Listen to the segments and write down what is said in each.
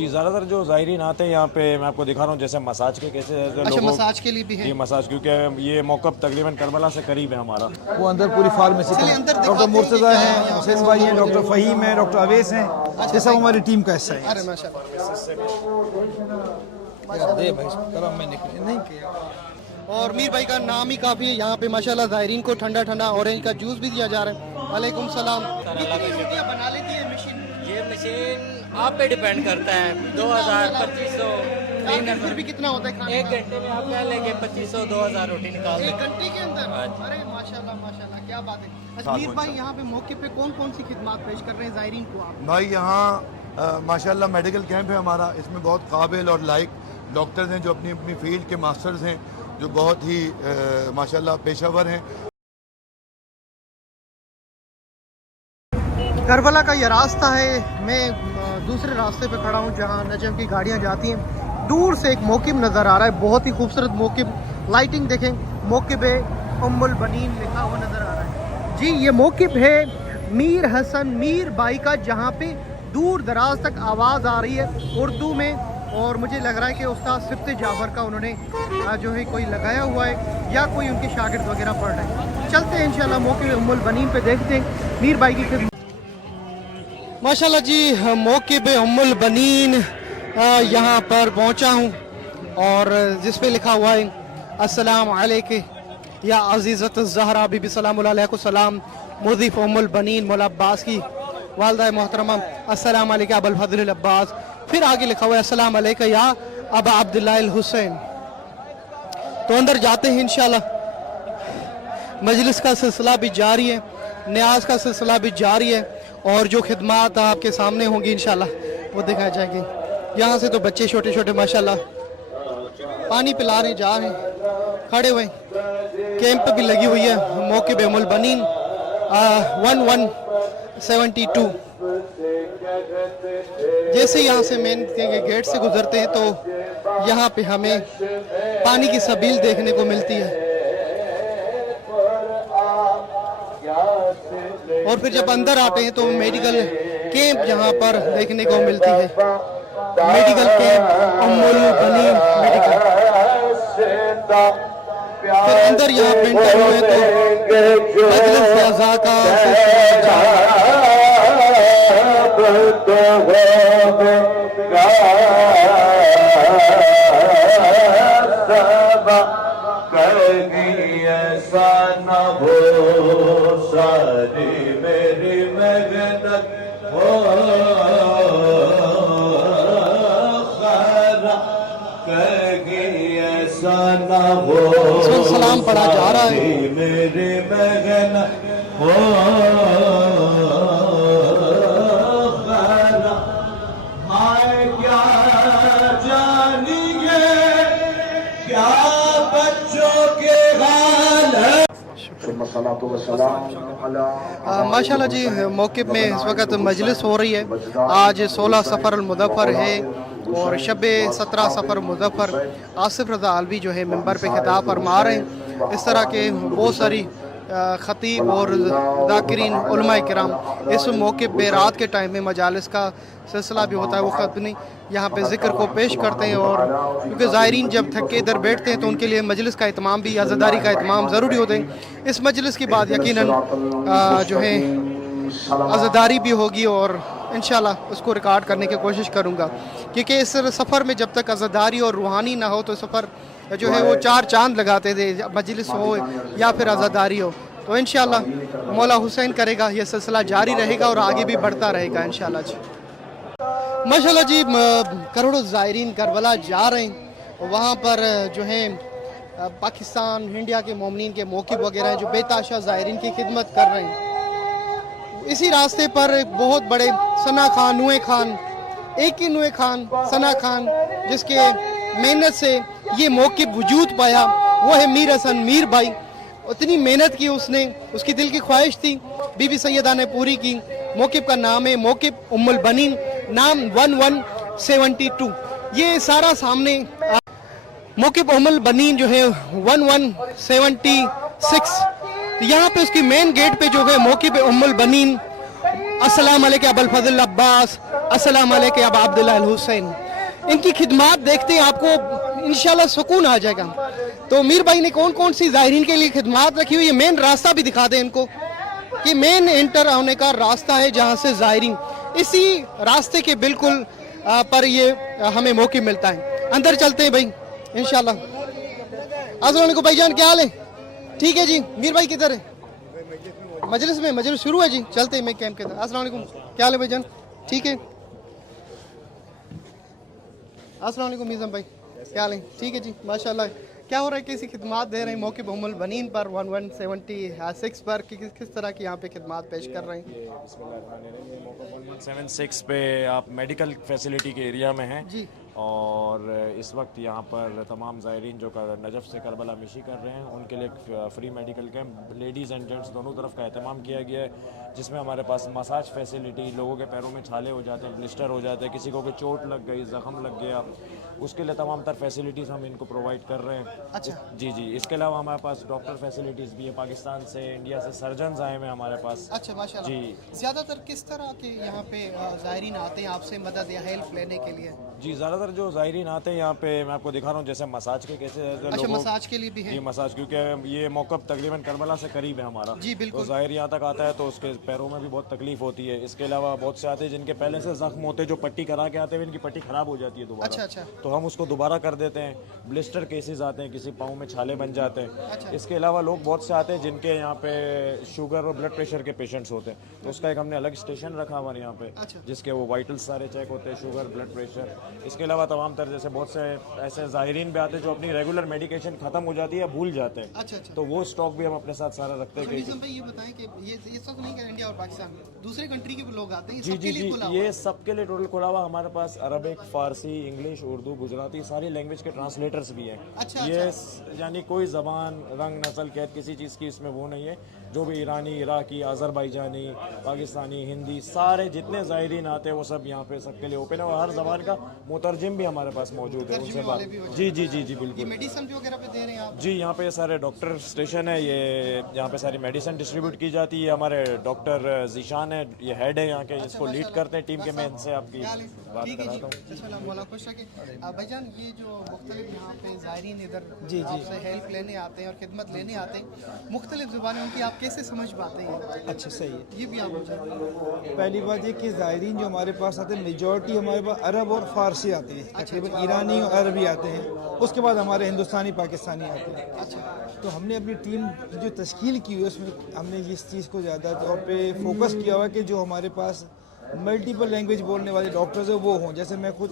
جی زیادہ تر جو زائرین آتے ہیں یہاں پہ میں آپ کو دکھا رہا ہوں جیسے مساج کے کیسے اچھا مساج کے لیے بھی ہے یہ مساج کیونکہ یہ موقف تقریباً کربلا سے قریب ہے ہمارا. وہ اندر پوری فارمیسی چلیے اندر ڈاکٹر دکھاتے ہیں مرتضیٰ کہ ہیں, کیا حسین بھائی ہیں, ڈاکٹر فہیم ہیں, ڈاکٹر اویس ہیں, یہ سب ہماری ٹیم کا حصہ ہے. ارے ماشاءاللہ دے بھائی کرم میں نکلے نہیں کیا. اور میر بھائی کا نام ہی کافی ہے یہاں پہ ماشاءاللہ زائرین کو ٹھنڈا ٹھنڈا اورنج کا جوس بھی دیا جا رہا ہے. وعلیکم السلام. کتنی روٹیاں بنا لیتی ہے مشین؟ یہ مشین آپ پہ ڈیپینڈ کرتا ہے. 2000 2500 پھر بھی کتنا ہوتا ہے کھانے ایک کا؟ گھنٹے میں آپ کہہ لیں گے 2500 2000 روٹی نکال ایک دیں. گھنٹے کے اندر؟ ارے ماشاءاللہ ماشاءاللہ کیا بات ہے. اچھا میر بھائی یہاں پہ موقع پہ کون کون سی خدمات پیش کر رہے ہیں زائرین کو آپ؟ بھائی یہاں ماشاءاللہ میڈیکل کیمپ ہے ہمارا. اس میں بہت قابل اور لائق ڈاکٹرز ہیں جو اپنی اپنی فیلڈ کے ماسٹرز ہیں, جو بہت ہی ماشاءاللہ پیشہ ور ہیں. کربلا کا یہ راستہ ہے. میں دوسرے راستے پہ کھڑا ہوں جہاں نجف کی گاڑیاں جاتی ہیں. دور سے ایک موقف نظر آ رہا ہے, بہت ہی خوبصورت موقف. لائٹنگ دیکھیں, موقف ام البنین لکھا ہوا نظر آ رہا ہے. جی یہ موقف ہے میر حسن میر بھائی کا, جہاں پہ دور دراز تک آواز آ رہی ہے اردو میں, اور مجھے لگ رہا ہے کہ استاد صفت جعفر کا انہوں نے جو ہے کوئی لگایا ہوا ہے یا کوئی ان کے شاگرد وغیرہ پڑھ رہے ہیں. چلتے ہیں انشاءاللہ موقف ام البنین پہ دیکھتے ہیں میر بھائی کی خدمت. ماشاءاللہ جی موقف ام البنین یہاں پر پہنچا ہوں, اور جس پہ لکھا ہوا ہے السلام علیکہ یا عزیزت الزہرا بی بی سلام اللہ علیہ کو سلام. مضیف ام البنین مولا عباس کی والدہ محترمہ السلام علیکہ ابو الفضل العباس. پھر آگے لکھا ہوا ہے السلام علیکہ یا ابا عبداللہ الحسین. تو اندر جاتے ہیں انشاءاللہ. مجلس کا سلسلہ بھی جاری ہے, نیاز کا سلسلہ بھی جاری ہے, اور جو خدمات آپ کے سامنے ہوں گی انشاءاللہ وہ دکھائے جائیں گے. یہاں سے تو بچے چھوٹے چھوٹے ماشاءاللہ پانی پلا رہے جا رہے ہیں, کھڑے ہوئے. کیمپ بھی لگی ہوئی ہے موقف ام البنین 1172. جیسے یہاں سے مین گیٹ سے گزرتے ہیں تو یہاں پہ ہمیں پانی کی سبیل دیکھنے کو ملتی ہے, اور پھر جب اندر آتے ہیں تو میڈیکل کیمپ یہاں پر دیکھنے کو ملتی ہے. میڈیکل کیمپ ام البنین میڈیکل. پھر اندر یہاں پینٹر ہوئے تو مجلس اعضاء کا سلام پڑھا جا رہا ہے. میرے مگن ہو ہائے کیا جانیے کیا بچوں کے حال ہے. ماشاءاللہ جی موقف میں اس وقت مجلس ہو رہی ہے. آج 16 صفر المظفر ہے اور شب 17 صفر مظفر. آصف رضا علوی جو ہے ممبر پہ خطاب فرما رہے ہیں. اس طرح کے بہت ساری خطیب اور ذاکرین علماء کرام اس موقع پہ رات کے ٹائم میں مجالس کا سلسلہ بھی ہوتا ہے, وہ خطبنی یہاں پہ ذکر کو پیش کرتے ہیں. اور کیونکہ زائرین جب تھک کے ادھر بیٹھتے ہیں تو ان کے لیے مجلس کا اہتمام بھی, عزاداری کا اہتمام ضروری ہوتے ہیں. اس مجلس کی بعد یقیناً جو ہے عزاداری بھی ہوگی, اور انشاءاللہ اس کو ریکارڈ کرنے کی کوشش کروں گا, کیونکہ اس سفر میں جب تک عزاداری اور روحانی نہ ہو تو سفر جو ہے وہ 4 چاند لگاتے تھے, مجلس ہو یا پھر عزاداری ہو. تو انشاءاللہ مولا حسین کرے گا یہ سلسلہ جاری رہے گا اور آگے بھی بڑھتا رہے گا انشاءاللہ جی. ماشاءاللہ جی کروڑوں زائرین کربلا جا رہے ہیں. وہاں پر جو ہیں پاکستان انڈیا کے مومنین کے موقف وغیرہ ہیں جو بے تحاشا زائرین کی خدمت کر رہے ہیں. اسی راستے پر ایک بہت بڑے ثنا خان نوے خان, ایک ہی نوے خان ثنا خان جس کے محنت سے یہ موقف وجود پایا, وہ ہے میر حسن میر بھائی. اتنی محنت کی اس نے, اس کی دل کی خواہش تھی, بی بی سیدہ نے پوری کی. موقف کا نام ہے موقف ام البنین, نام 1172. یہ سارا سامنے موقف ام البنین جو ہے 1176. یہاں پہ اس کی مین گیٹ پہ جو ہے موقف ام البنین अस्सलाम वालेकुम अबुल फजल अब्बास, अस्सलाम वालेकुम अब अब्दुल्ला अल हुसैन। इनकी खिदमत देखते हैं आपको इंशाल्लाह सुकून आ जाएगा। तो मीर भाई ने कौन कौन सी ज़ायरीन के लिए खिदमत रखी हुई है, मेन रास्ता भी दिखा दें इनको कि मेन एंटर होने का रास्ता है जहाँ से ज़ायरीन, इसी रास्ते के बिल्कुल पर ये हमें मौके मिलता है। अंदर चलते हैं भाई इंशाल्लाह। अस्सलाम वालेकुम भाईजान, क्या हाल है? ठीक है जी। मीर भाई किधर है? मजलिस में, मजलिस शुरू है जी, चलते हैं मैं कैंप के अंदर। अस्सलाम वालेकुम, क्या हाल है भाईजान? ठीक है। अस्सलाम वालेकुम मीज़म भाई, क्या हाल है? ठीक है जी, माशाल्लाह। क्या हो रहा है, कैसी खिदमत दे रहे हैं मौके बहुमुल बनीन पर 1176 पर किस तरह की यहाँ पे खिदमत पेश कर रहे हैं? 76 पे आप मेडिकल फैसिलिटी के एरिया में हैं जी। और इस वक्त यहाँ पर तमाम ज़ायरीन जो नजफ़ से करबला मिशी कर रहे हैं उनके लिए free medical camp ladies and gents दोनों तरफ का एहतमाम किया गया है, जिसमें हमारे पास मसाज फैसिलिटी, लोगों के पैरों में छाले हो जाते हैं, ब्लिस्टर हो जाते हैं, किसी को कोई चोट लग गई, ज़ख़म लग गया, उसके लिए तमाम तर फैसिलिटीज़ हम इनको प्रोवाइड कर रहे हैं। अच्छा। जी जी। इसके अलावा हमारे पास डॉक्टर फैसिलिटीज़ भी है, पाकिस्तान से, इंडिया से सर्जन्स आए हैं हमारे पास। अच्छा माशाल्लाह। जी। ज़्यादातर किस तरह के यहाँ पे ज़ायरीन आते हैं आपसे मदद या हेल्प लेने के लिए? जी, ज़्यादातर जो ज़ायरीन आते हैं यहाँ पे मैं आपको दिखा रहा हूँ, जैसे मसाज के केसेस है। अच्छा, मसाज के लिए भी है? जी मसाज, क्योंकि ये मौक़िफ़ तकरीबन करबला से करीब है हमारा। जी बिल्कुल। तो ज़ाहिर यहाँ तक आता है तो उसके पैरों में भी बहुत तकलीफ होती है। इसके अलावा बहुत से आते हैं जिनके पहले से ज़ख्म होते हैं, जो पट्टी करा के आते हैं, इनकी पट्टी ख़राब हो जाती है दोबारा। अच्छा अच्छा। तो हम उसको दोबारा कर देते हैं। ब्लिस्टर केसेस आते हैं, किसी पाँव में छाले बन जाते हैं। अच्छा। इसके अलावा लोग बहुत से आते हैं जिनके यहाँ पे शुगर और ब्लड प्रेशर के पेशेंट्स होते हैं, तो उसका एक हमने अलग स्टेशन रखा हमारे यहाँ पे, अच्छा। जिसके वो वाइटल्स सारे चेक होते हैं, शुगर, ब्लड प्रेशर। इसके अलावा तमाम तरह जैसे बहुत से ऐसे ज़ायरीन भी आते हैं जो अपनी रेगुलर मेडिकेशन ख़त्म हो जाती है, भूल जाते हैं। अच्छा अच्छा। तो वो स्टॉक भी हम अपने साथ सारा रखते हैं। भाई ये बताएं कि ये सब नहीं कर इंडिया और पाकिस्तान, दूसरे कंट्री के भी लोग आते हैं? जी जी जी, ये सबके लिए टोटल खुला हुआ। हमारे पास अरबिक, फ़ारसी, इंग्लिश, उर्दू, गुजराती सारी लैंग्वेज के ट्रांसलेटर्स भी हैं। अच्छा, ये यानी कोई ज़बान, रंग, नस्ल, कैद किसी चीज़ की इसमें वो नहीं है। जो भी ईरानी, इराकी, आज़रबाईजानी, पाकिस्तानी, हिंदी, सारे जितने ज़ायरीन आते हैं वो सब यहाँ पे सबके लिए ओपन है, और हर ज़बान का मुतरजिम भी हमारे पास मौजूद है, उनसे बात। जी जी जी जी बिल्कुल। मेडिसिन वगैरह पे दे रहे हैं आप? जी, यहाँ पे सारे डॉक्टर स्टेशन है, ये यहाँ पे सारी मेडिसिन डिस्ट्रीब्यूट की जाती है। हमारे डॉक्टर जीशान है, ये हेड है यहाँ के, इसको लीड करते हैं टीम के। मैं इनसे आपकी बात कराता हूँ। भाईजान ये जो मुख्तलिफ यहाँ पे ज़ायरीन इधर जी आपसे हेल्प लेने आते हैं और खिदमत लेने आते हैं, मुख्तलिफ ज़ुबानें उनकी आप कैसे समझ पाते हैं? अच्छा सही है। ये भी आप मुझे। पहली बात ये कि ज़ायरीन जो हमारे पास आते हैं मेजॉरिटी हमारे पास अरब और फ़ारसी आते हैं, तकरीबन ईरानी और अरबी आते हैं, उसके बाद हमारे हिंदुस्तानी, पाकिस्तानी आते हैं। अच्छा। तो हमने अपनी टीम जो तश्कील की हुई है उसमें हमने इस चीज़ को ज़्यादा तौर पे फोकस किया हुआ है कि जो हमारे पास मल्टीपल लैंग्वेज बोलने वाले डॉक्टर्स हैं वो हों। जैसे मैं खुद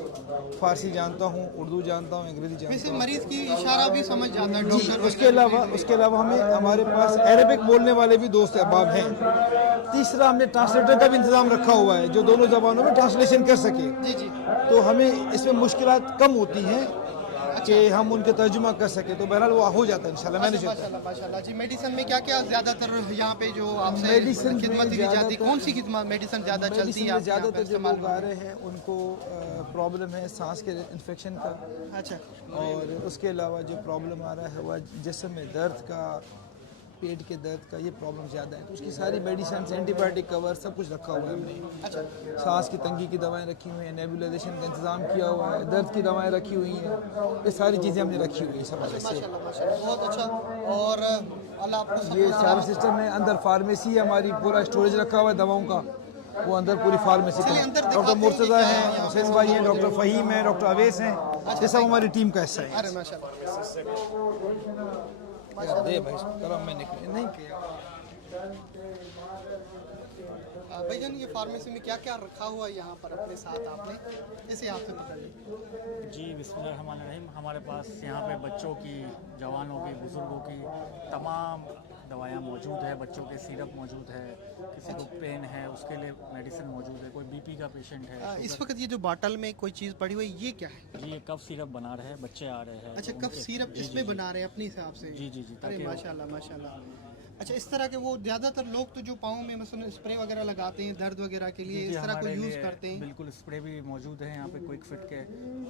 फ़ारसी जानता हूँ, उर्दू जानता हूँ, अंग्रेज़ी जानता हूँ, मरीज़ की इशारा भी समझ जाता है डॉक्टर। उसके अलावा हमें हमारे पास अरबिक बोलने वाले भी दोस्त अहबाब हैं। तीसरा हमने ट्रांसलेटर का भी इंतज़ाम रखा हुआ है जो दोनों ज़बानों में ट्रांसलेशन कर सके। जी जी। तो हमें इसमें मुश्किलात कम होती हैं कि हम उनके तर्जुमा कर सके, तो बहरहाल वो हो जाता है इंशाल्लाह। मैंने माशाल्लाह जी। मेडिसिन में क्या क्या ज़्यादातर यहाँ पे जो आपसे खिदमत दी जाती है, कौन सी खिदमत मेडिसिन ज़्यादा चलती है? ज़्यादातर जो लोग आ रहे हैं उनको प्रॉब्लम है सांस के इन्फेक्शन का। अच्छा। और उसके अलावा जो प्रॉब्लम आ रहा है वह जिस्म में दर्द का, पेट के दर्द का, ये प्रॉब्लम ज़्यादा है, तो उसकी सारी मेडिसिन, एंटीबायोटिक कवर सब कुछ रखा हुआ है हमने। अच्छा। सांस की तंगी की दवाएं रखी हुई हैं, नेबुलाइजेशन का इंतज़ाम किया हुआ है, दर्द की दवाएं रखी हुई हैं, ये सारी चीज़ें हमने रखी हुई है इस हवाले से। बहुत अच्छा। और अल्लाह आपको ये सारा सिस्टम है। अंदर फार्मेसी है हमारी, पूरा स्टोरेज रखा हुआ है दवाओं का, वो अंदर पूरी फार्मेसी का। डॉक्टर मुर्तज़ा हैं, हुसैन भाई हैं, डॉक्टर फ़हीम हैं, डॉक्टर अवैस हैं, ये सब हमारी टीम का हिस्सा है। अरे माशाल्लाह। दे भाई करम में निकले नहीं किया। भाईजान ये फार्मेसी में क्या क्या रखा हुआ है यहाँ पर अपने साथ आपने, इसे आपसे बताइए। जी बिस्मिल्लाहिर्रहमानिर्रहीम। हमारे पास यहाँ पे बच्चों की, जवानों की, बुज़ुर्गों की तमाम दवाइयाँ मौजूद है। बच्चों के सिरप मौजूद है, किसी को पेन है उसके लिए मेडिसिन मौजूद है, कोई बीपी का पेशेंट है। इस वक्त ये जो बॉटल में कोई चीज़ पड़ी हुई है ये क्या है? जी ये कफ सिरप बना रहे हैं, बच्चे आ रहे हैं। अच्छा, कफ सिरप इसमें बना रहे हैं अपने हिसाब से? जी जी जी। अरे माशाल्लाह माशाल्लाह। अच्छा, इस तरह के वो ज़्यादातर लोग तो जो पाँव में मसलन स्प्रे वगैरह लगाते हैं दर्द वगैरह के लिए, जी, इस तरह को हमारे यूज़ लिए करते हैं। बिल्कुल स्प्रे भी मौजूद है यहाँ पे, क्विक फिट के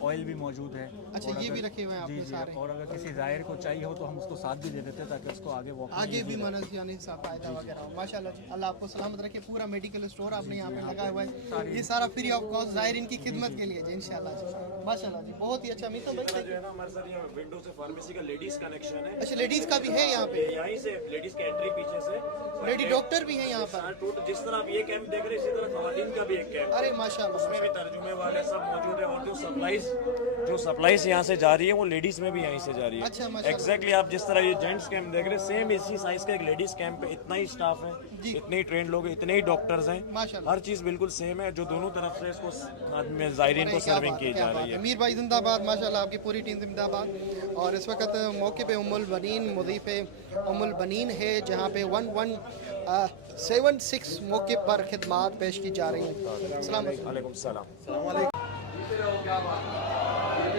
ऑयल भी मौजूद है। अच्छा, और ये भी अगर- रखे हुए हैं आपने जी, सारे। और अगर किसी ज़ाहिर को चाहिए हो तो हम उसको साथ भी दे देते हैं ताकि उसको आगे वॉक आगे भी मनस यानी फ़ायदा वगैरह हो। माशाल्लाह जी, अल्लाह आपको सलामत रखे। पूरा मेडिकल स्टोर आपने यहाँ पे लगाया हुआ है, ये सारा फ्री ऑफ कॉस्ट ज़ायरीन की खिदमत के लिए जी, इंशाल्लाह जी। माशाल्लाह जी, बहुत ही अच्छा। मीठा भाई, जो है ना हमारे साथ यहाँ विंडो से फार्मेसी का लेडीज कनेक्शन है। अच्छा, लेडीज़ का भी है यहाँ पे, यहीं से लेडीज की एंट्री पीछे से, लेडी डॉक्टर भी है यहाँ पर। टोटल जिस तरह आप ये कैंप देख रहे हैं इसी तरह खवातीन का भी एक कैंप, अरे माशाल्लाह, उसमें भी तर्जुमे वाले सब मौजूद है। और जो सप्लाईज यहाँ से जा रही है वो लेडीज में भी यहीं से जा रही है। अच्छा, माशाल्लाह। एग्जैक्टली आप जिस तरह ये जेंट्स कैंप देख रहे हैं सेम इसी साइज का एक लेडीज कैंप है। इतना ही स्टाफ है, इतने ही ट्रेंड लोग हैं, इतने ही डॉक्टर्स हैं, माशाल्लाह। हर चीज़ बिल्कुल सेम है जो दोनों तरफ से इसको ज़ायरीन को सर्विंग की जा रही है। अमीर भाई जिंदाबाद, माशाल्लाह आपकी पूरी टीम जिंदाबाद। और इस वक्त मौके पे उम्मुल बनीन मुज़ीफ़ उम्मुल बनीन है जहाँ पे 1176 मौके पर खिदमात पेश की जा रही हैं। अस्सलाम वालेकुम। वालेकुम सलाम।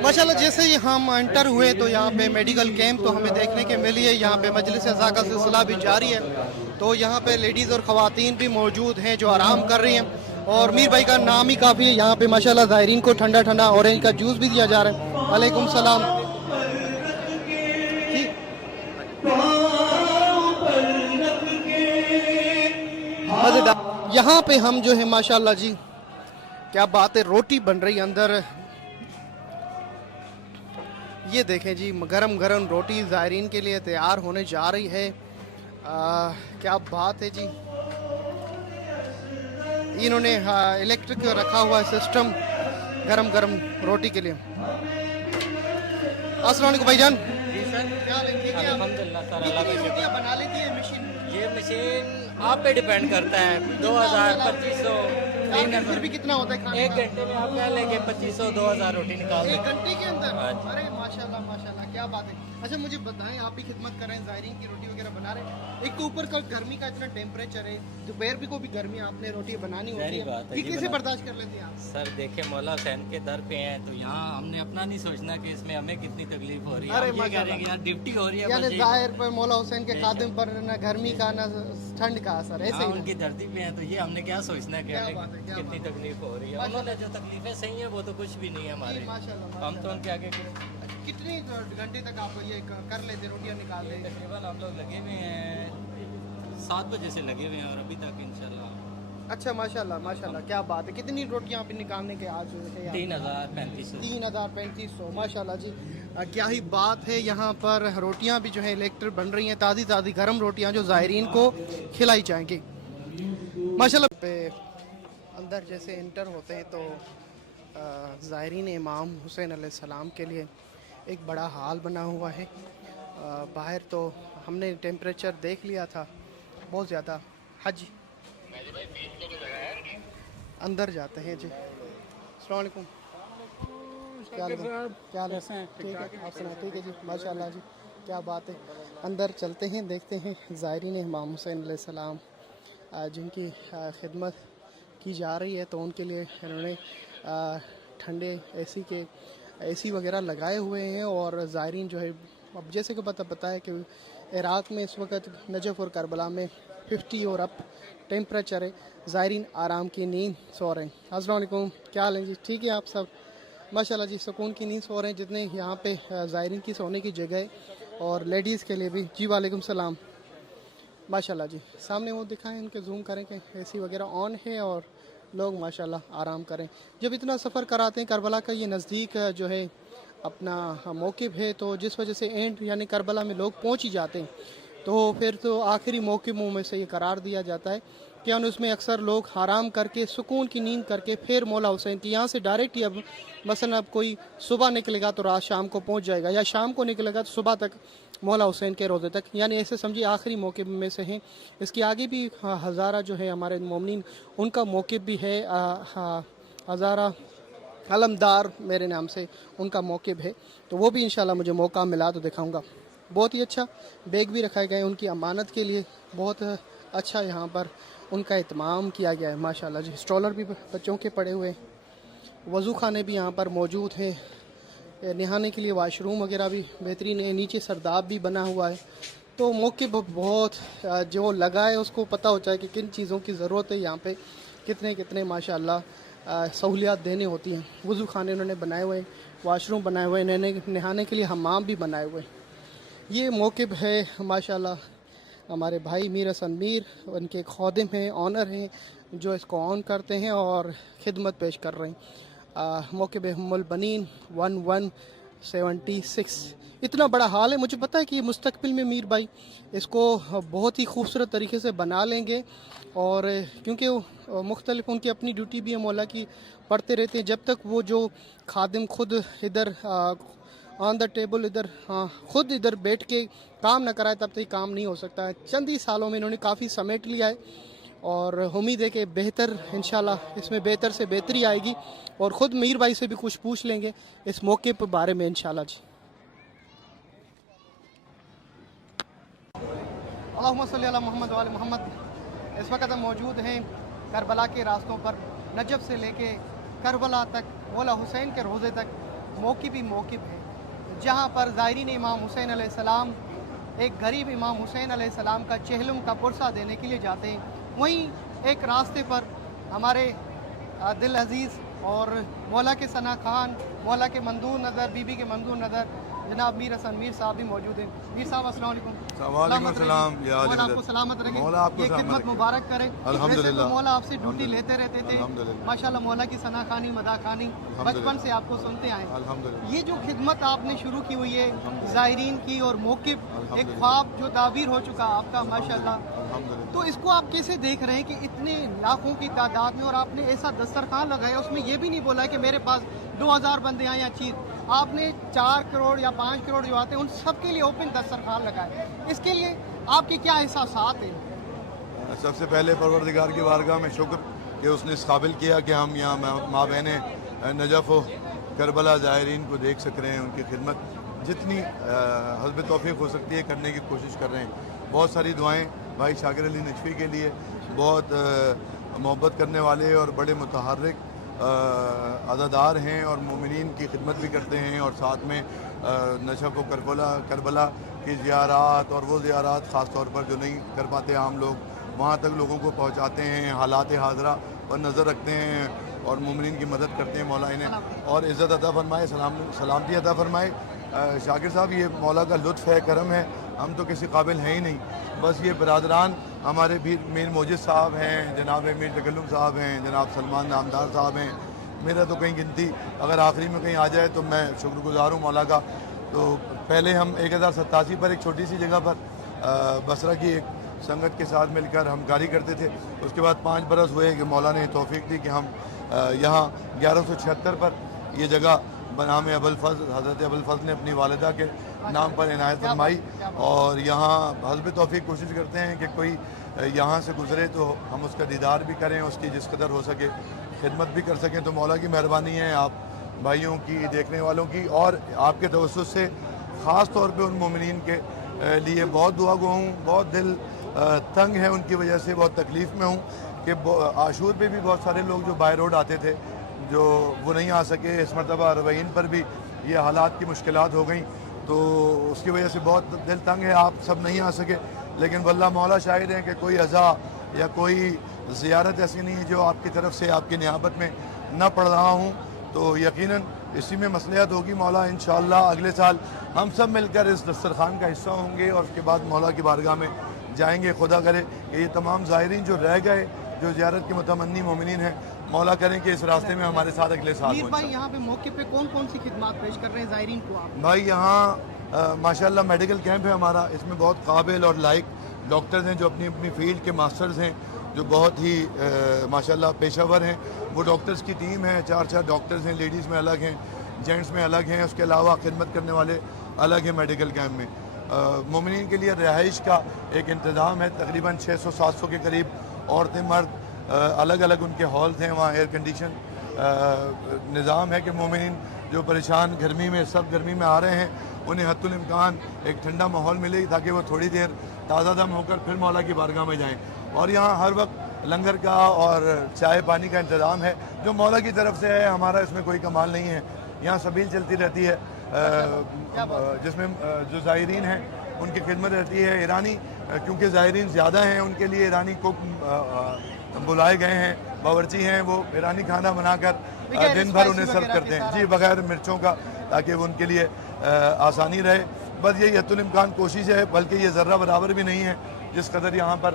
माशाल्लाह, जैसे ही हम एंटर हुए तो यहाँ पे मेडिकल कैंप तो हमें देखने के मिली है। यहाँ पे मजलिस अज़ा का सिलसिला भी जारी है, तो यहाँ पे लेडीज़ और ख़वातीन भी मौजूद हैं जो आराम कर रही हैं। और मीर भाई का नाम ही काफ़ी है। यहाँ पे माशाल्लाह ज़ायरीन को ठंडा ठंडा ऑरेंज का जूस भी दिया जा रहा है। वालेकुम सलाम। मज़ेदार। यहाँ पे हम जो है माशाल्लाह जी, क्या बात है, रोटी बन रही है अंदर। ये देखें जी, गरम गरम रोटी ज़ायरीन के लिए तैयार होने जा रही है। क्या बात है जी। इन्होंने इलेक्ट्रिक रखा हुआ सिस्टम गरम गरम रोटी के लिए। अस्सलाम वालेकुम भाईजान। जी सर, क्या लगती है आप? अल्हम्दुलिल्लाह सर, अल्लाह कितनी का शुक्र। रोटियां बना लेती है मशीन? ये मशीन आप पे डिपेंड करता है, 2000 2500 फिर भी कितना होता है खाने एक का? घंटे में आप कह लेंगे 2500 2000 रोटी निकाल एक दें। घंटे के अंदर? हाँ जी। अरे माशाल्लाह माशाल्लाह, क्या बात है। अच्छा, मुझे बताएं, आप भी खिदमत कर रहे हैं, ज़ायरीन की रोटी वगैरह बना रहे हैं। एक तो ऊपर का गर्मी का इतना टेम्परेचर है, दोपहर भी को भी गर्मी, आपने रोटी बनानी होती सही बात है, है, ये जी कैसे बना- बर्दाश्त कर लेते हैं आप? सर देखे मौला हुसैन के दर पे हैं तो यहाँ हमने अपना नहीं सोचना कि इसमें हमें कितनी तकलीफ हो रही है। अरे हम ये कह रहे हैं माशाल्लाह। कि यार ड्यूटी हो रही है, यानी बस यही- ज़ाहिर पर मौला हुसैन के खादिम पर न गर्मी का न ठंड का असर, ऐसे हाँ, ही ना? उनकी धरती पे हैं तो ये हमने क्या सोचना है कि क्या हमें बात है, क्या कितनी तकलीफ हो रही है। माशाल्लाह। उन्होंने जो तकलीफें सही है वो तो कुछ भी नहीं है हमारे। जी, माशाल्लाह, हम तो उनके आगे कितने घंटे तक आप ये कर लेते, रोटियां निकाल लेते? तकरीबन हम लोग लगे हुए हैं 7 बजे से लगे हुए हैं और अभी तक इंशाल्लाह अच्छा, माशाल्लाह माशाल्लाह, क्या बात है। कितनी रोटियां आप निकालने के आज है? 3035 3,3500, माशाल्लाह जी। क्या ही बात है। यहाँ पर रोटियाँ भी जो है इलेक्ट्रिक बन रही हैं, ताज़ी ताज़ी गर्म रोटियाँ जो ज़ायरीन को खिलाई जाएंगी माशाल्लाह। पे अंदर जैसे इंटर होते हैं तो ज़ायरीन इमाम हुसैन अलैहिस्सलाम के लिए एक बड़ा हाल बना हुआ है। बाहर तो हमने टेम्परेचर देख लिया था, बहुत ज़्यादा। हज अंदर जाते हैं जी। अस्सलाम वालेकुम। क्या हाल है? क्या हाल है? ठीक है, आप सुना? ठीक है जी, माशाल्लाह जी, क्या बात है। अंदर चलते हैं, देखते हैं ज़ायरीन इमाम हुसैन अलैहिस्सलाम जिनकी खिदमत की जा रही है, तो उनके लिए इन्होंने ठंडे एसी वगैरह लगाए हुए हैं। और ज़ायरीन जो है, अब जैसे कि पता है कि इराक़ में इस वक्त नजफ़ और करबला में 50 और अप टेम्परेचर है। ज़ायरीन आराम की नींद सो रहे हैं। अस्सलाम वालेकुम, क्या हाल है जी? ठीक है आप सब? माशाल्लाह जी, सुकून की नींद सो रहे हैं। जितने यहाँ पे ज़ायरीन की सोने की जगह है और लेडीज़ के लिए भी। जी वालेकुम सलाम। माशाल्लाह जी, सामने वो दिखाएं, उनके जूम करें कि एसी वगैरह ऑन है और लोग माशाल्लाह आराम करें। जब इतना सफ़र कराते हैं, करबला का ये नज़दीक जो है अपना मौक़िब है, तो जिस वजह से एंड यानी करबला में लोग पहुँच ही जाते हैं, तो फिर तो आखिरी मौक़िबों में से ये करार दिया जाता है कि उसमें अक्सर लोग आराम करके सुकून की नींद करके फिर मौला हुसैन की यहाँ से डायरेक्ट ही, अब मसलन अब कोई सुबह निकलेगा तो रात शाम को पहुँच जाएगा, या शाम को निकलेगा तो सुबह तक मौला हुसैन के रोज़े तक, यानी ऐसे समझिए आखिरी मौक़िब में से हैं। इसके आगे भी हज़ारा जो है हमारे मोमिनीन, उनका मौक़िब भी है, हज़ारा अलमदार मेरे नाम से उनका मौक़िब है, तो वो भी इंशाल्लाह मुझे मौका मिला तो दिखाऊंगा। बहुत ही अच्छा बैग भी रखाए गए उनकी अमानत के लिए, बहुत अच्छा यहाँ पर उनका एहतमाम किया गया है माशाल्लाह जी। स्ट्रॉलर भी बच्चों के पड़े हुए, वज़ू खाने भी यहाँ पर मौजूद है, नहाने के लिए वाशरूम वगैरह भी बेहतरीन है, नीचे सरदाब भी बना हुआ है, तो मौके पर बहुत जो लगा है उसको पता होता है कि किन चीज़ों की ज़रूरत है। यहाँ पे कितने कितने माशाल्लाह सहूलियात देने होती हैं। वज़ू खाने उन्होंने बनाए हुए हैं, वाशरूम बनाए हुए हैं, नहाने के लिए हमाम भी बनाए हुए हैं। ये मौक़िफ़ है माशाल्लाह हमारे भाई मीर हसन मीर, उनके खादिम हैं, ऑनर हैं, जो इसको ऑन करते हैं और खिदमत पेश कर रहे हैं। मौक़िफ़ उम्मुल बनीन 1176। इतना बड़ा हाल है, मुझे पता है कि मुस्तकबिल में मीर भाई इसको बहुत ही खूबसूरत तरीके से बना लेंगे, और क्योंकि मुख्तलिफ उनकी अपनी ड्यूटी भी है मौला की, पढ़ते रहते हैं। जब तक वो जो खादिम खुद इधर ऑन द टेबल इधर खुद इधर बैठ के काम ना कराए तब तक काम नहीं हो सकता है। चंद ही सालों में इन्होंने काफ़ी समेट लिया है, और उम्मीद है कि बेहतर इंशाल्लाह इसमें बेहतर से बेहतरी आएगी, और ख़ुद मीर भाई से भी कुछ पूछ लेंगे इस मौके पर बारे में इंशाल्लाह जी। अल्लाहुम्मा सल्ली अला मोहम्मद व आले मोहम्मद। इस वक्त हम मौजूद हैं करबला के रास्तों पर, नजफ़ से लेके करबला तक, मौला हुसैन के रोज़े तक मौक़िफ़ ही मौक़िफ़ है, जहाँ पर ज़ायरीन इमाम हुसैन अलैहिस्सलाम एक गरीब इमाम हुसैन अलैहिस्सलाम का चहलम का पुरसा देने के लिए जाते हैं। वहीं एक रास्ते पर हमारे दिल अजीज़ और मौला के सना खान, मौला के मंदूर नज़र, बीबी के मंदूर नज़र जनाब मीर हसन मीर साहब भी मौजूद हैं। मीर साहब अस्सलाम वालेकुम। वालेकुम सलाम। मौला आपको सलामत रखे, मौला आपको ये सलामत खिदमत रखे। मुबारक करे। अल्हम्दुलिल्लाह। वैसे तो मौला आपसे ड्यूटी लेते रहते थे अल्हम्दुलिल्लाह। माशाल्लाह, मौला की सना खानी मदा खानी बचपन से आपको सुनते आए। अल्हम्दुलिल्लाह। ये जो खिदमत आपने शुरू की हुई है ज़ायरीन की, और मौक़िफ़ एक ख्वाब जो ताबीर हो चुका आपका माशाल्लाह, तो इसको आप कैसे देख रहे हैं कि इतने लाखों की तादाद में, और आपने ऐसा दस्तरखान लगाया, उसमें ये भी नहीं बोला है कि मेरे पास 2000 बंदे आए या चीज़, आपने 4 करोड़ या 5 करोड़ जो आते हैं उन सब के लिए ओपन दस्तरखान लगाए। इसके लिए आपके क्या एहसासात हैं? सबसे पहले परवरदिगार की बारगाह में शुक्र कि उसने इस काबिल किया कि हम यहाँ माँ बहने नजफ़ व करबला ज़ायरीन को देख सक रहे हैं। उनकी खिदमत जितनी हस्ब तौफीक हो सकती है करने की कोशिश कर रहे हैं। बहुत सारी दुआएं भाई शाकिर अली नजफ़ी के लिए, बहुत मोहब्बत करने वाले और बड़े मुतहर्रिक अज़ादार हैं, और मोमिनीन की खिदमत भी करते हैं, और साथ में नजफ़ व करबला की ज़ियारात, और वो ज़ियारात ख़ास तौर पर जो नहीं कर पाते आम लोग, वहाँ तक लोगों को पहुँचाते हैं, हालात हाज़रा पर नज़र रखते हैं, और मोमिनीन की मदद करते हैं। मौला इन्हें और इज़्ज़त अता फ़रमाए, सलामती अता फ़रमाए। शाकिर साहब, ये मौला का लुत्फ़ है, करम है, हम तो किसी काबिल हैं ही नहीं। बस ये बरादरान हमारे भी मीर मोजिद साहब हैं, जनाब मीर तकल्लुम साहब हैं, जनाब सलमान नामदार साहब हैं। मेरा तो कहीं गिनती अगर आखिरी में कहीं आ जाए तो मैं शुक्रगुज़ार हूँ मौला का। तो पहले हम 1087 पर एक छोटी सी जगह पर बसरा की एक संगत के साथ मिलकर हमकारी करते थे। उसके बाद 5 बरस हुए कि मौला ने तौफीक दी कि हम यहाँ 1176 पर ये जगह बनाम अबुल फज़ल, हज़रत अबुल फज़ल ने अपनी वालिदा के नाम पर इनायत फरमाई, और यहाँ हस्ब तौफीक कोशिश करते हैं कि कोई यहाँ से गुज़रे तो हम उसका दीदार भी करें, उसकी जिस कदर हो सके खिदमत भी कर सकें। तो मौला की मेहरबानी है आप भाइयों की, देखने वालों की, और आपके तवज्जुह से ख़ास तौर पे उन मोमिनीन के लिए बहुत दुआ गो हूँ। बहुत दिल तंग है उनकी वजह से, बहुत तकलीफ़ में हूँ कि आशूर पे भी बहुत सारे लोग जो बाय रोड आते थे, जो वो नहीं आ सके। इस मरतबा रवैन पर भी ये हालात की मुश्किलात हो गई, तो उसकी वजह से बहुत दिल तंग है, आप सब नहीं आ सके। लेकिन वल्लाह मौला शाहिद हैं कि कोई अज़ा या कोई ज़ियारत ऐसी नहीं है जो आपकी तरफ से आपकी नियाबत में न पढ़ रहा हूँ। तो यकीनन इसी में मसलियत होगी। मौला इंशाअल्लाह अगले साल हम सब मिलकर इस दस्तरखान का हिस्सा होंगे, और उसके बाद मौला की बारगाह में जाएंगे। खुदा करे कि ये तमाम ज़ायरीन जो रह गए, जो ज़ियारत के मुतमन्नी मोमिनीन हैं, मौला करें कि इस रास्ते में हमारे साथ अगले साल मीर भाई, यहाँ पे मौके पे कौन कौन सी खिदमत पेश कर रहे हैं ज़ायरीन को आप? भाई यहाँ माशाल्लाह मेडिकल कैंप है हमारा। इसमें बहुत काबिल और लायक डॉक्टर्स हैं जो अपनी अपनी फील्ड के मास्टर्स हैं, जो बहुत ही माशाल्लाह पेशावर हैं। वो डॉक्टर्स की टीम है, 4 डॉक्टर्स हैं, लेडीज़ में अलग हैं, जेंट्स में अलग हैं। उसके अलावा खिदमत करने वाले अलग हैं मेडिकल कैंप में। मोमिनीन के लिए रिहाइश का एक इंतज़ाम है, तकरीबन 600-700 के करीब औरतें मर्द, अलग अलग उनके हॉल्स हैं। वहाँ एयर कंडीशन निज़ाम है कि मोमिनीन जो परेशान गर्मी में, सब गर्मी में आ रहे हैं, उन्हें हत्तुल इम्कान एक ठंडा माहौल मिले ताकि वो थोड़ी देर ताज़ा दम होकर फिर मौला की बारगाह में जाएं। और यहाँ हर वक्त लंगर का और चाय पानी का इंतज़ाम है जो मौला की तरफ से है, हमारा इसमें कोई कमाल नहीं है। यहाँ सबील चलती रहती है जिसमें जो ज़ायरीन हैं ان کی خدمت رہتی ہے. ایرانی کیونکہ زائرین زیادہ ہیں ان کے لیے ایرانی کوک بلائے گئے ہیں, باورچی ہیں, وہ ایرانی کھانا بنا کر دن بھر انہیں سرو کرتے ہیں جی, بغیر مرچوں کا, تاکہ وہ ان کے لیے آسانی رہے. بس یہ یت الامکان کوشش ہے, بلکہ یہ ذرہ برابر بھی نہیں ہے جس قدر یہاں پر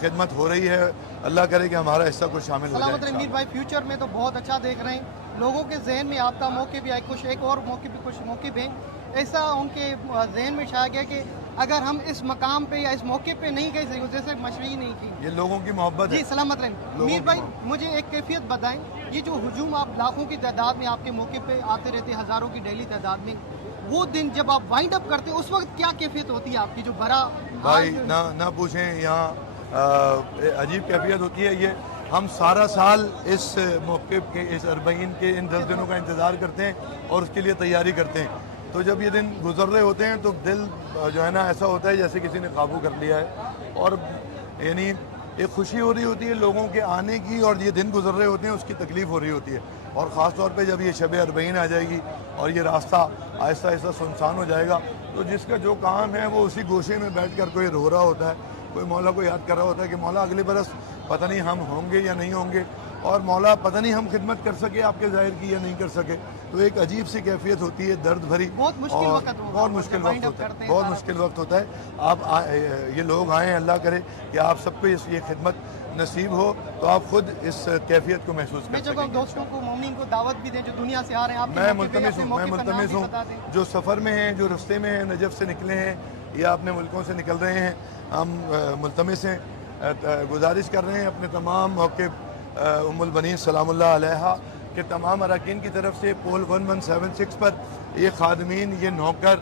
خدمت ہو رہی ہے. اللہ کرے کہ ہمارا حصہ کچھ شامل ہو جائے. سلامت رہے میر بھائی, فیوچر میں تو بہت اچھا دیکھ رہے ہیں, لوگوں کے ذہن میں آپ کا موقع بھی آئے, کچھ ایک اور موقع بھی, کچھ موقع بھی ایسا ان کے ذہن میں چھایا گیا کہ اگر ہم اس مقام پہ یا اس موقع پہ نہیں گئے جیسے مشرعی نہیں کی. یہ لوگوں کی محبت ہے. جی سلامت رہیں. میر بھائی مجھے ایک کیفیت بتائیں, یہ جو ہجوم آپ لاکھوں کی تعداد میں آپ کے موقع پہ آتے رہتے, ہزاروں کی ڈیلی تعداد میں, وہ دن جب آپ وائنڈ اپ کرتے اس وقت کیا کیفیت ہوتی ہے آپ کی, جو بڑا بھائی نہ پوچھیں, یہاں عجیب کیفیت ہوتی ہے. یہ ہم سارا سال اس موقع کے, اس 40 کے ان 10 دنوں کا انتظار کرتے ہیں اور اس کے لیے تیاری کرتے ہیں. تو جب یہ دن گزر رہے ہوتے ہیں تو دل جو ہے نا ایسا ہوتا ہے جیسے کسی نے قابو کر لیا ہے, اور یعنی ایک خوشی ہو رہی ہوتی ہے لوگوں کے آنے کی, اور یہ دن گزر رہے ہوتے ہیں اس کی تکلیف ہو رہی ہوتی ہے. اور خاص طور پہ جب یہ شب 40 آ جائے گی اور یہ راستہ آہستہ آہستہ سنسان ہو جائے گا, تو جس کا جو کام ہے وہ اسی گوشے میں بیٹھ کر کوئی رو رہا ہوتا ہے, کوئی مولا کو یاد کر رہا ہوتا ہے کہ مولا اگلے برس پتہ نہیں ہم ہوں گے یا نہیں ہوں گے, اور مولا پتہ نہیں ہم خدمت کر سکے آپ کے ظاہر کی یا نہیں کر سکے. تو ایک عجیب سی کیفیت ہوتی ہے, درد بھری, بہت مشکل اور وقت ہوگا, بہت مشکل وقت ہوتا ہے, بہت مشکل وقت ہوتا ہے. آپ یہ لوگ آئیں, اللہ کرے کہ آپ سب کو یہ خدمت نصیب ہو, تو آپ خود اس کیفیت کو محسوس کر سکیں. میں دوستوں کو, مومنین کو دعوت بھی دیں جو دنیا سے آ رہے ہیں. میں ملتمس ہوں جو سفر میں ہیں, جو رستے میں ہیں, نجف سے نکلے ہیں یا اپنے ملکوں سے نکل رہے ہیں, ہم ملتمس ہیں, گزارش کر رہے ہیں اپنے تمام موقف ام البنین سلام اللہ علیہا کہ تمام اراکین کی طرف سے پول 1176 پر یہ خادمین, یہ نوکر,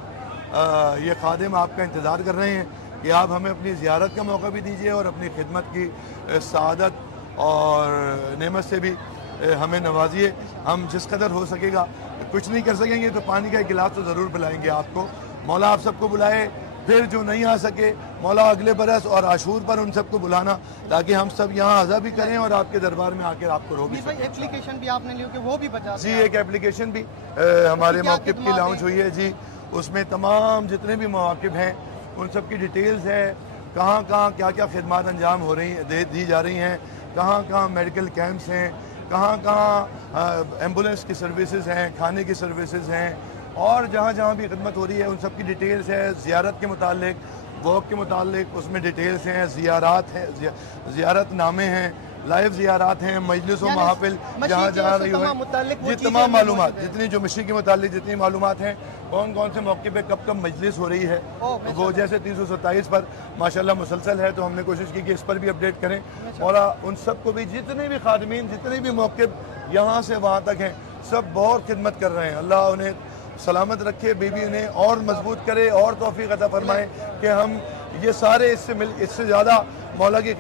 یہ خادم آپ کا انتظار کر رہے ہیں کہ آپ ہمیں اپنی زیارت کا موقع بھی دیجیے اور اپنی خدمت کی سعادت اور نعمت سے بھی ہمیں نوازیے. ہم جس قدر ہو سکے گا, کچھ نہیں کر سکیں گے تو پانی کا ایک گلاس تو ضرور پلائیں گے آپ کو. مولا آپ سب کو بلائے, پھر جو نہیں آ سکے مولا اگلے برس اور عاشور پر ان سب کو بلانا, تاکہ ہم سب یہاں عزا بھی کریں اور آپ کے دربار میں آ کر آپ کو رو بھی سکیں. ایپلیکیشن بھی آپ نے لی کہ وہ بھی بتا جی, ایک ایپلیکیشن بھی ہمارے موقف کی لانچ ہوئی ہے جی. اس میں تمام جتنے بھی مواقف ہیں ان سب کی ڈیٹیلز ہے, کہاں کہاں کیا کیا خدمات انجام ہو رہی ہیں, دی جا رہی ہیں, کہاں کہاں میڈیکل کیمپس ہیں, کہاں کہاں ایمبولینس کی سروسز ہیں, کھانے کی سروسز ہیں, اور جہاں جہاں بھی خدمت ہو رہی ہے ان سب کی ڈیٹیلز ہے. زیارت کے متعلق, واک کے متعلق اس میں ڈیٹیلز ہیں, زیارات ہیں, زیارت نامے ہیں, لائیو زیارات ہیں, مجلس و محافل جہاں جہاں رہی ہوئی, یہ تمام معلومات جتنی جو مشی کے متعلق جتنی معلومات ہیں, کون کون سے موقع پہ کب کب مجلس ہو رہی ہے, وہ جیسے 327 پر ماشاءاللہ مسلسل ہے, تو ہم نے کوشش کی کہ اس پر بھی اپڈیٹ کریں. اور ان سب کو بھی, جتنے بھی خادمین, جتنے بھی موقف یہاں سے وہاں تک ہیں, سب بہت خدمت کر رہے ہیں. اللہ انہیں سلامت رکھے, بیوی انہیں اور مضبوط کرے اور توفیق عطا فرمائے کہ ہم یہ سارے اس سے زیادہ مولا کی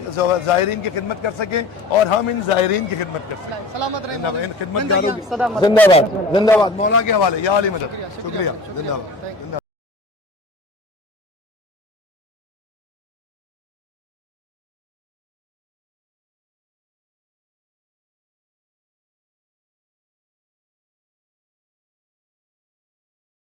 زائرین کی خدمت کر سکیں اور ہم ان زائرین کی خدمت کر سکیں. سلامت رہیں, ان خدمت گاروں کی زندہ باد, زندہ باد مولا کے حوالے. یا علی مدد, شکریہ, زندہ باد.